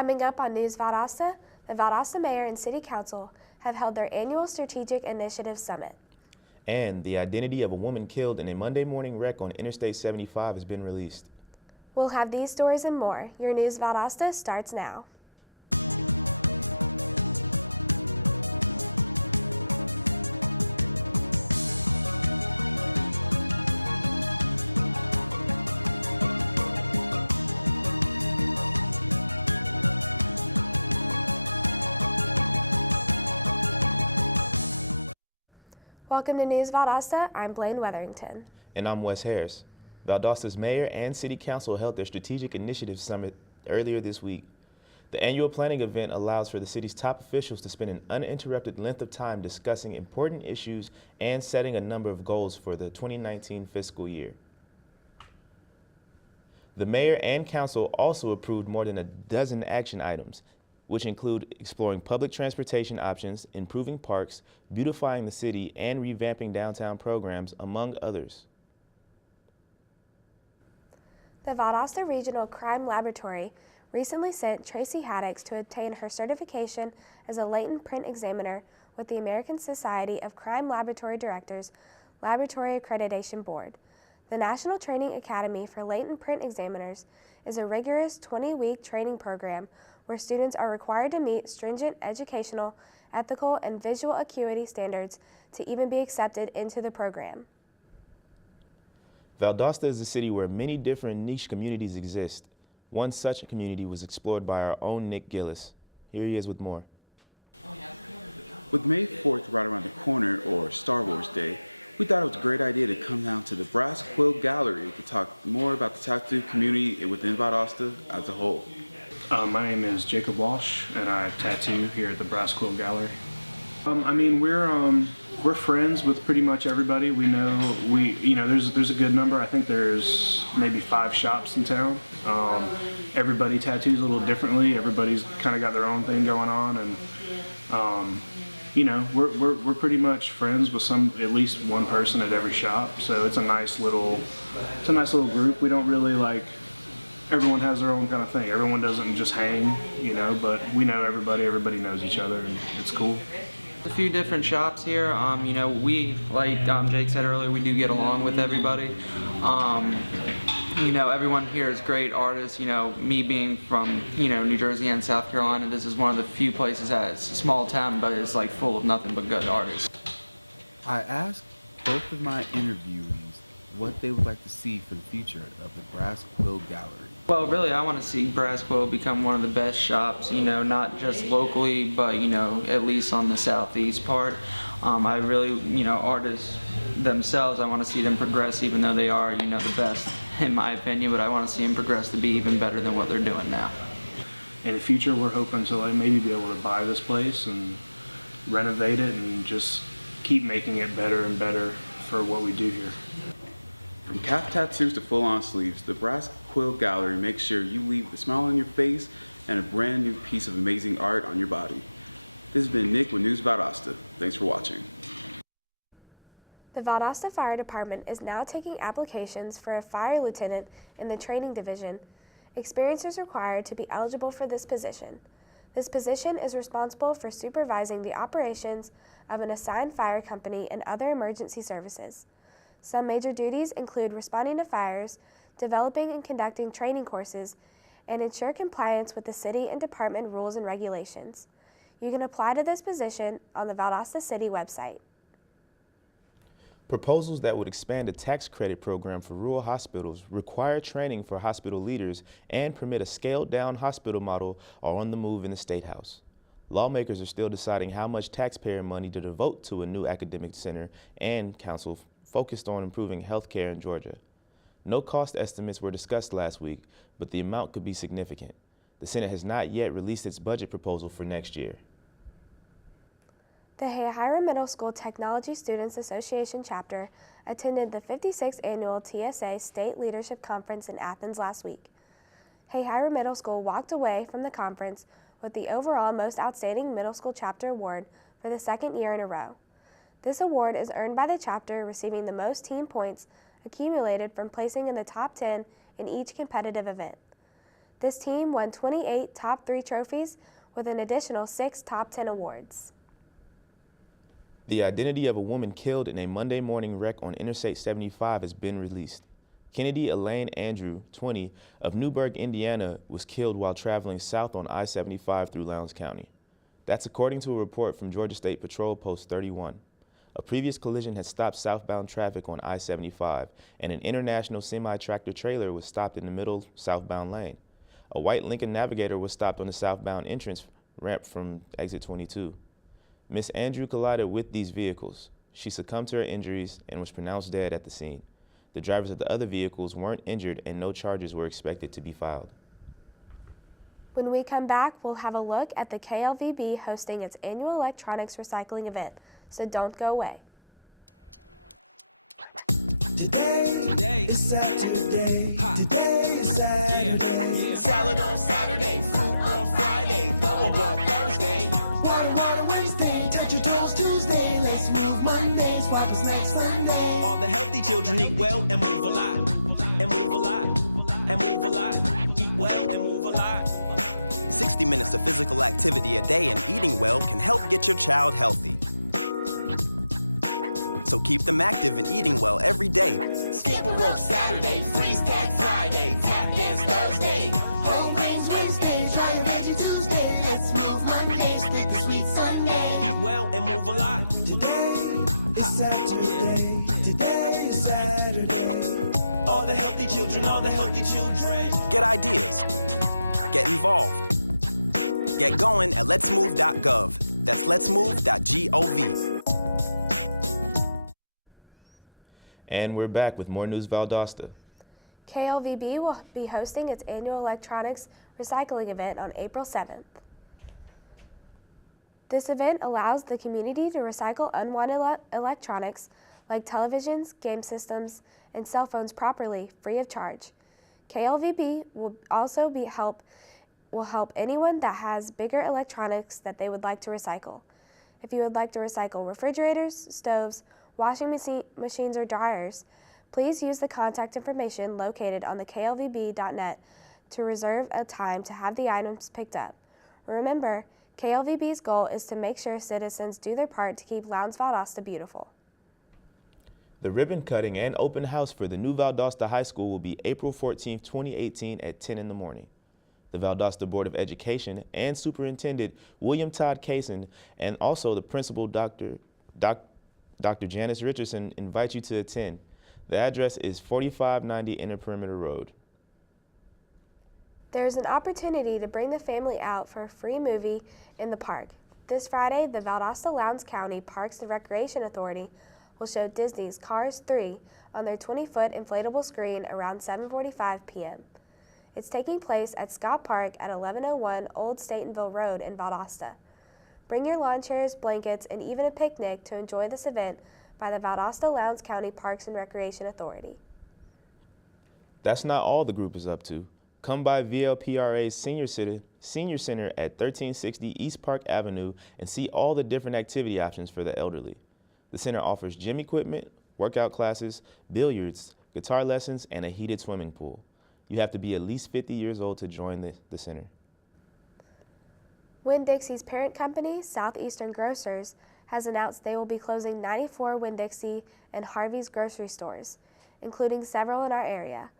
Coming up on News Valdosta, the Valdosta Mayor and City Council have held their annual Strategic Initiative Summit. And the identity of a woman killed in a Monday morning wreck on Interstate 75 has been released. We'll have these stories and more. Your News Valdosta starts now. Welcome to News Valdosta. I'm Blaine Weatherington. And I'm Wes Harris. Valdosta's mayor and city council held their Strategic Initiative Summit earlier this week. The annual planning event allows for the city's top officials to spend an uninterrupted length of time discussing important issues and setting a number of goals for the 2019 fiscal year. The mayor and council also approved more than a dozen action items, which include exploring public transportation options, improving parks, beautifying the city, and revamping downtown programs, among others. The Valdosta Regional Crime Laboratory recently sent Tracy Haddix to obtain her certification as a latent print examiner with the American Society of Crime Laboratory Directors Laboratory Accreditation Board. The National Training Academy for Latent Print Examiners is a rigorous 20-week training program where students are required to meet stringent educational, ethical, and visual acuity standards to even be accepted into the program. Valdosta is a city where many different niche communities exist. One such community was explored by our own Nick Gillis. Here he is with more. With May 4th right around the corner, or Star Wars Day, we thought it was a great idea to come down to the Brass Quill Gallery to talk more about the tattoo community within Valdosta as a whole. My name is Jacob Walsh, and I tattoo here at the Brass Quill Gallery. We're friends with pretty much everybody. We know there's a good number. I think there's maybe 5 shops in town. Everybody tattoos a little differently. Everybody's kind of got their own thing going on, and we're pretty much friends with at least one person at every shop. So it's a nice little group. We don't really everyone has their own kind of thing. Everyone doesn't just hang, but we know everybody. Everybody knows each other, and it's cool. A few different shops here. We, like Jake said earlier, we do get along with everybody. Everyone here is great artists. Me being from, New Jersey and South Carolina, this is one of the few places that's a small town, but it's full of nothing but good artists. I asked both of my interviewees what they would like to see for the future of the Brass Quill Gallery. Well, really, I want to see Brass Quill become one of the best shops, not just locally, but, at least on the southeast part. I really, artists themselves, I want to see them progress, even though they are, the best, in my opinion, but I want to see them progress to be even better than what they're doing now. In the future, we're hoping to maybe be able to buy this place and renovate it and just keep making it better and better for what we do here. From calf tattoos to full-on sleeves, the Brass Quill Gallery makes sure you leave a smile on your face and a brand new piece of amazing art on your body. This has been Nick with News Valdosta. Thanks for watching. The Valdosta Fire Department is now taking applications for a fire lieutenant in the training division. Experience is required to be eligible for this position. This position is responsible for supervising the operations of an assigned fire company and other emergency services. Some major duties include responding to fires, developing and conducting training courses, and ensure compliance with the city and department rules and regulations. You can apply to this position on the Valdosta City website. Proposals that would expand the tax credit program for rural hospitals, require training for hospital leaders, and permit a scaled-down hospital model are on the move in the State House. Lawmakers are still deciding how much taxpayer money to devote to a new academic center, and council focused on improving health care in Georgia. No cost estimates were discussed last week, but the amount could be significant. The Senate has not yet released its budget proposal for next year. The Hayhira Middle School Technology Students Association chapter attended the 56th annual TSA State Leadership Conference in Athens last week. Hayhira Middle School walked away from the conference with the overall Most Outstanding Middle School Chapter Award for the second year in a row. This award is earned by the chapter receiving the most team points accumulated from placing in the top 10 in each competitive event. This team won 28 top 3 trophies with an additional 6 top 10 awards. The identity of a woman killed in a Monday morning wreck on Interstate 75 has been released. Kennedy Elaine Andrew, 20, of Newburgh, Indiana, was killed while traveling south on I-75 through Lowndes County. That's according to a report from Georgia State Patrol Post 31. A previous collision had stopped southbound traffic on I-75, and an international semi-tractor trailer was stopped in the middle southbound lane. A white Lincoln Navigator was stopped on the southbound entrance ramp from exit 22. Miss Andrew collided with these vehicles. She succumbed to her injuries and was pronounced dead at the scene. The drivers of the other vehicles weren't injured and no charges were expected to be filed. When we come back, we'll have a look at the KLVB hosting its annual electronics recycling event, so don't go away. Today is Saturday. Today is Saturday. Yeah. Salad on Saturday, fruit on Friday, bubble ball Thursday, water Wednesday, touch your toes Tuesday. Let's move Mondays, Father's next Sunday. All the healthy children eat well and move a lot, and move a lot, and move a lot. Eat well and move a lot. 60 minutes of physical activity a day and eating well can help get your child healthy. So keep them active and eating well every day. Skip a rope Saturday, freeze tag Friday, tap dance Thursday, whole grains Wednesday, try a veggie Tuesday. Let's move Mondays, split the sweet Sunday. Eat well and move a lot. Today is Saturday. Today is Saturday. All the healthy children, all the healthy children. Get ideas. Get involved. Get going at letsmove.gov. That's letsmove.gov. And we're back with more News Valdosta. KLVB will be hosting its annual electronics recycling event on April 7th. This event allows the community to recycle unwanted electronics like televisions, game systems, and cell phones properly, free of charge. KLVB will also help anyone that has bigger electronics that they would like to recycle. If you would like to recycle refrigerators, stoves, washing machines, or dryers, please use the contact information located on the klvb.net to reserve a time to have the items picked up. Remember, KLVB's goal is to make sure citizens do their part to keep Lowndes Valdosta beautiful. The ribbon cutting and open house for the new Valdosta High School will be April 14, 2018 at 10 in the morning. The Valdosta Board of Education and Superintendent William Todd Kaysen and also the Principal Dr. Janice Richardson invite you to attend. The address is 4590 Inner Perimeter Road. There is an opportunity to bring the family out for a free movie in the park. This Friday, the Valdosta Lowndes County Parks and Recreation Authority will show Disney's Cars 3 on their 20-foot inflatable screen around 7:45 p.m. It's taking place at Scott Park at 1101 Old Statenville Road in Valdosta. Bring your lawn chairs, blankets, and even a picnic to enjoy this event by the Valdosta Lowndes County Parks and Recreation Authority. That's not all the group is up to. Come by VLPRA's Senior Center at 1360 East Park Avenue and see all the different activity options for the elderly. The center offers gym equipment, workout classes, billiards, guitar lessons, and a heated swimming pool. You have to be at least 50 years old to join the center. Winn-Dixie's parent company, Southeastern Grocers, has announced they will be closing 94 Winn-Dixie and Harvey's grocery stores, including several in our area.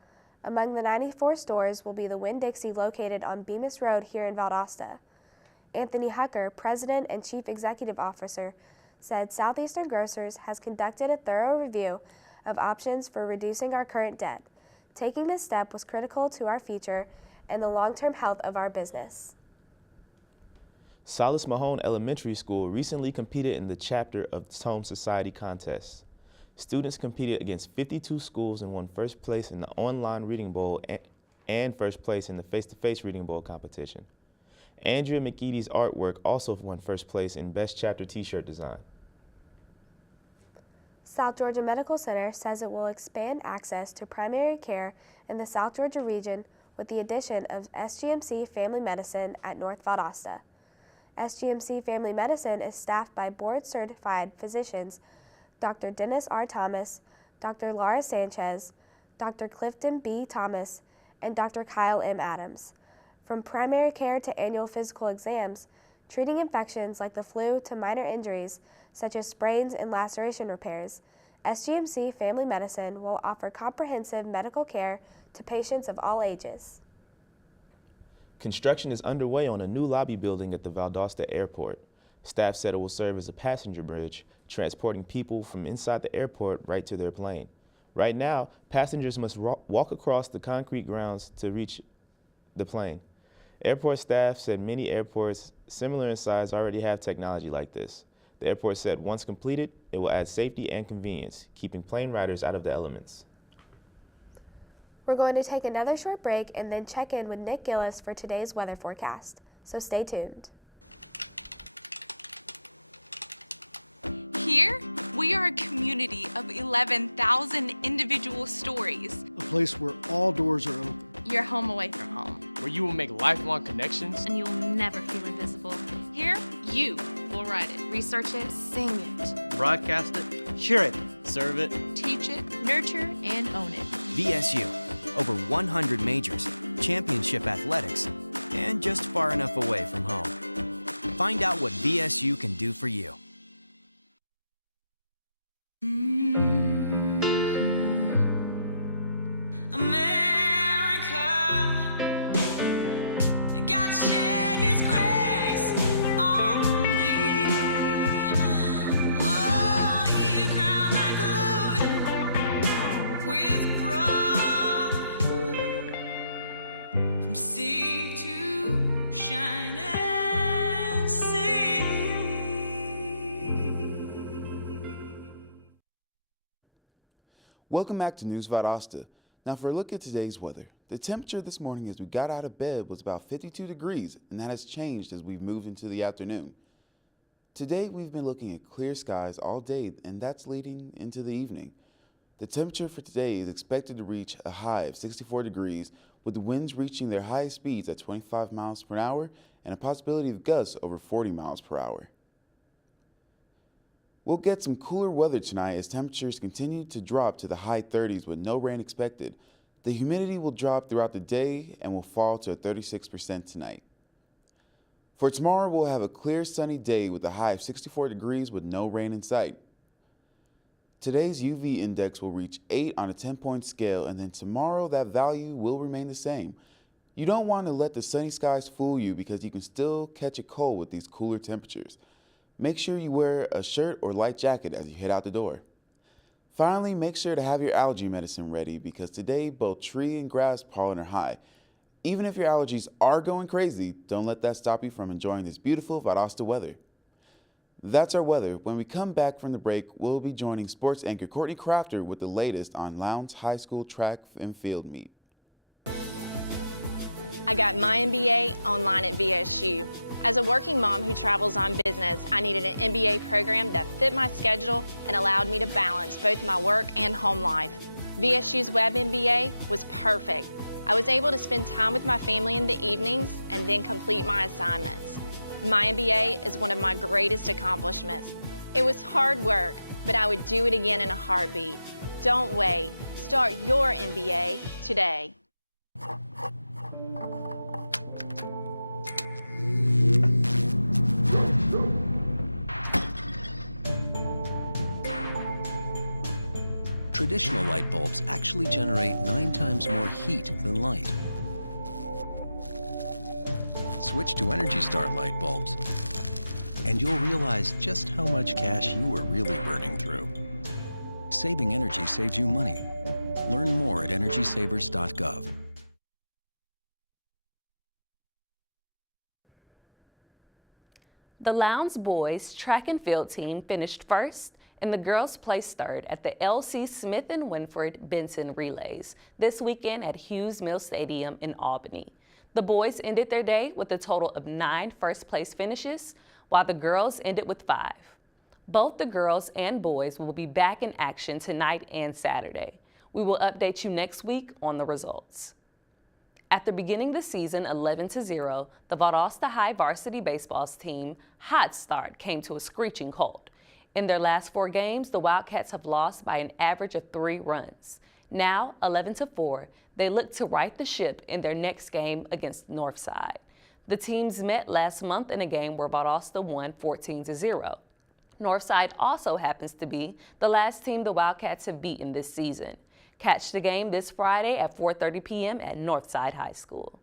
Among the 94 stores will be the Winn-Dixie located on Bemis Road here in Valdosta. Anthony Hucker, President and Chief Executive Officer, said Southeastern Grocers has conducted a thorough review of options for reducing our current debt. Taking this step was critical to our future and the long-term health of our business. Silas Mahone Elementary School recently competed in the chapter of the Home Society contest. Students competed against 52 schools and won first place in the online reading bowl and first place in the face-to-face reading bowl competition. Andrea McEady's artwork also won first place in Best Chapter T-shirt design. South Georgia Medical Center says it will expand access to primary care in the South Georgia region with the addition of SGMC Family Medicine at North Valdosta. SGMC Family Medicine is staffed by board-certified physicians Dr. Dennis R. Thomas, Dr. Laura Sanchez, Dr. Clifton B. Thomas, and Dr. Kyle M. Adams. From primary care to annual physical exams, treating infections like the flu to minor injuries such as sprains and laceration repairs, SGMC Family Medicine will offer comprehensive medical care to patients of all ages. Construction is underway on a new lobby building at the Valdosta Airport. Staff said it will serve as a passenger bridge, transporting people from inside the airport right to their plane. Right now, passengers must walk across the concrete grounds to reach the plane. Airport staff said many airports similar in size already have technology like this. The airport said once completed, it will add safety and convenience, keeping plane riders out of the elements. We're going to take another short break and then check in with Nick Gillis for today's weather forecast, so stay tuned. Here, we are a community of 11,000 individual stories. A place where all doors are open. You're home away from home. Where you will make lifelong connections. And you will never feel invisible. Here, you will write it, research it, sing it, broadcast it, share it, serve it, teach it, nurture, and own it. VSU, over 100 majors, championship athletics, and just far enough away from home. Find out what VSU can do for you. Welcome back to News Valdosta. Now for a look at today's weather. The temperature this morning as we got out of bed was about 52 degrees, and that has changed as we've moved into the afternoon. Today we've been looking at clear skies all day, and that's leading into the evening. The temperature for today is expected to reach a high of 64 degrees, with the winds reaching their highest speeds at 25 miles per hour and a possibility of gusts over 40 miles per hour. We'll get some cooler weather tonight as temperatures continue to drop to the high 30s with no rain expected. The humidity will drop throughout the day and will fall to 36% tonight. For tomorrow, we'll have a clear sunny day with a high of 64 degrees with no rain in sight. Today's UV index will reach 8 on a 10-point scale, and then tomorrow that value will remain the same. You don't want to let the sunny skies fool you because you can still catch a cold with these cooler temperatures. Make sure you wear a shirt or light jacket as you head out the door. Finally, make sure to have your allergy medicine ready because today both tree and grass pollen are high. Even if your allergies are going crazy, don't let that stop you from enjoying this beautiful Valdosta weather. That's our weather. When we come back from the break, we'll be joining sports anchor Courtney Crafter with the latest on Lowndes High School track and field meet. I got my MBA online at VSU. As a working mom who travels on business, I needed an MBA program that fit my schedule and allowed me to balance both my work and home life. VSU's Web MBA was perfect. I was able to spend time with my family in the evenings and then complete my assignments. My MBA is one of my greatest accomplishments. It was hard work, but I would do it again in a heartbeat. Don't wait. Start your MBA today. Traditional light bulbs actually generate 9 times more heat than light. Switch to Energy Star light bulbs, and you'll realize just how much cash you were really burning through. Saving energy saves you money. Learn more at energysavers.gov. The Lowndes boys track and field team finished first, and the girls placed third at the L.C. Smith & Winford Benson Relays this weekend at Hughes Mill Stadium in Albany. The boys ended their day with a total of 9 first-place finishes, while the girls ended with 5. Both the girls and boys will be back in action tonight and Saturday. We will update you next week on the results. After beginning the season 11-0, the Valdosta High varsity baseball team hot start came to a screeching halt. In their last 4 games, the Wildcats have lost by an average of 3 runs. Now, 11-4, They look to right the ship in their next game against Northside. The teams met last month in a game where Valdosta won 14-0. Northside also happens to be the last team the Wildcats have beaten this season. Catch the game this Friday at 4:30 p.m. at Northside High School.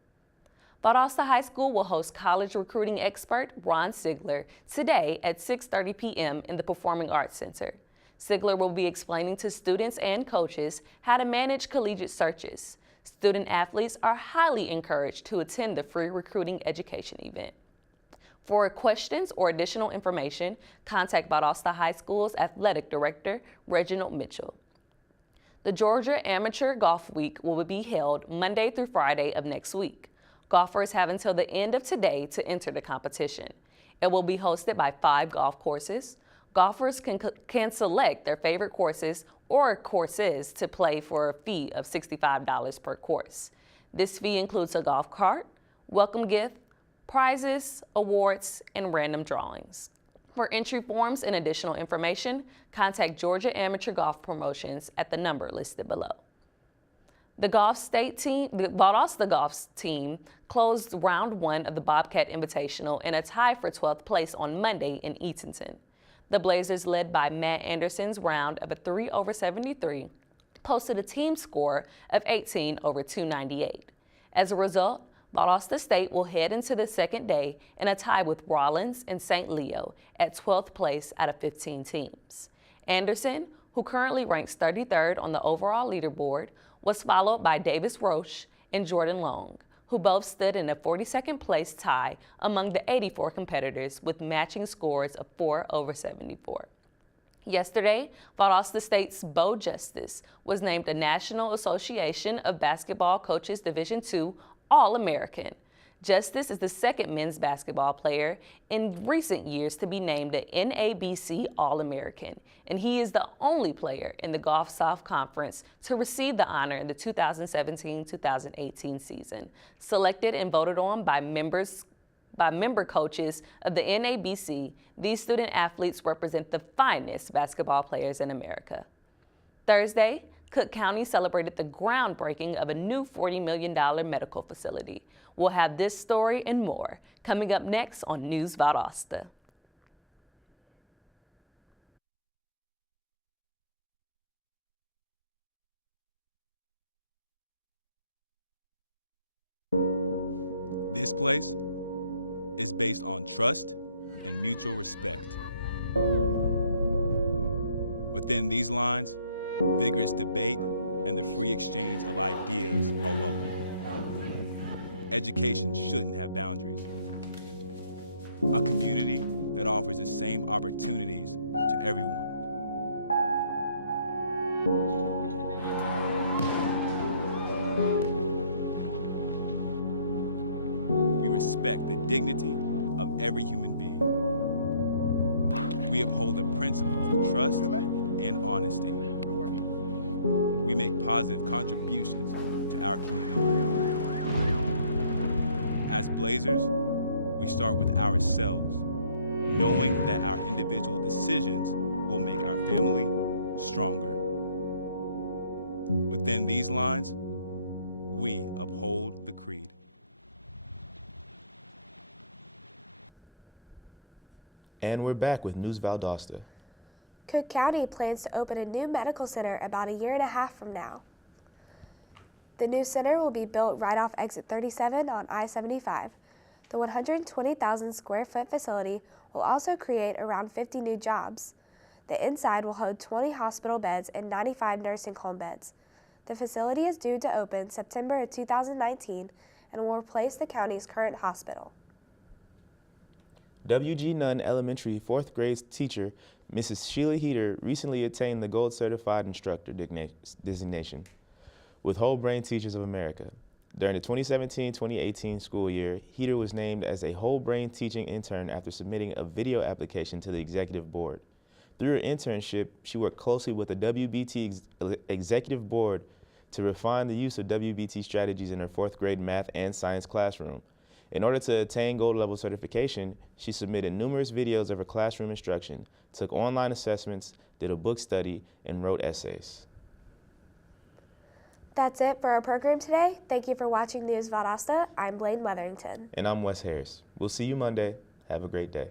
Valdosta High School will host college recruiting expert Ron Sigler today at 6:30 p.m. in the Performing Arts Center. Sigler will be explaining to students and coaches how to manage collegiate searches. Student athletes are highly encouraged to attend the free recruiting education event. For questions or additional information, contact Valdosta High School's Athletic Director, Reginald Mitchell. The Georgia Amateur Golf Week will be held Monday through Friday of next week. Golfers have until the end of today to enter the competition. It will be hosted by 5 golf courses. Golfers can select their favorite courses or courses to play for a fee of $65 per course. This fee includes a golf cart, welcome gift, prizes, awards, and random drawings. For entry forms and additional information, contact Georgia Amateur Golf Promotions at the number listed below. The Valdosta Golf team closed round 1 of the Bobcat Invitational in a tie for 12th place on Monday in Eatonton. The Blazers, led by Matt Anderson's round of a 3 over 73, posted a team score of 18 over 298. As a result, Valdosta State will head into the second day in a tie with Rollins and St. Leo at 12th place out of 15 teams. Anderson, who currently ranks 33rd on the overall leaderboard, was followed by Davis Roche and Jordan Long, who both stood in a 42nd place tie among the 84 competitors with matching scores of 4 over 74. Yesterday, Valdosta State's Bo Justice was named a National Association of Basketball Coaches Division II All-American. Justice is the second men's basketball player in recent years to be named an NABC All-American, and he is the only player in the Gulf South Conference to receive the honor in the 2017-2018 season. Selected and voted on by member coaches of the NABC, these student athletes represent the finest basketball players in America. Thursday, Cook County celebrated the groundbreaking of a new $40 million medical facility. We'll have this story and more coming up next on News Valdosta. This place is based on trust and mutual respect. Within these lines, vigorous debate and the free exchange of ideas are welcome. Education shouldn't have boundaries. A community that offers the same opportunities to everyone. We respect the dignity of every human being. We uphold the principles of trust and honesty. We make positive contributions to our community. As Blazers, we start with ourselves, knowing that our individual decisions will make our family stronger. Within these lines, we uphold the creed. And we're back with News Valdosta. Cook County plans to open a new medical center about a year and a half from now. The new center will be built right off exit 37 on I-75. The 120,000 square foot facility will also create around 50 new jobs. The inside will hold 20 hospital beds and 95 nursing home beds. The facility is due to open September of 2019 and will replace the county's current hospital. W.G. Nunn Elementary 4th grade teacher Mrs. Sheila Heater recently attained the Gold Certified Instructor designation with Whole Brain Teachers of America. During the 2017-2018 school year, Heater was named as a Whole Brain Teaching Intern after submitting a video application to the Executive Board. Through her internship, she worked closely with the WBT Executive Board to refine the use of WBT strategies in her 4th grade math and science classroom. In order to attain gold level certification, she submitted numerous videos of her classroom instruction, took online assessments, did a book study, and wrote essays. That's it for our program today. Thank you for watching News Valdosta. I'm Blaine Weatherington. And I'm Wes Harris. We'll see you Monday. Have a great day.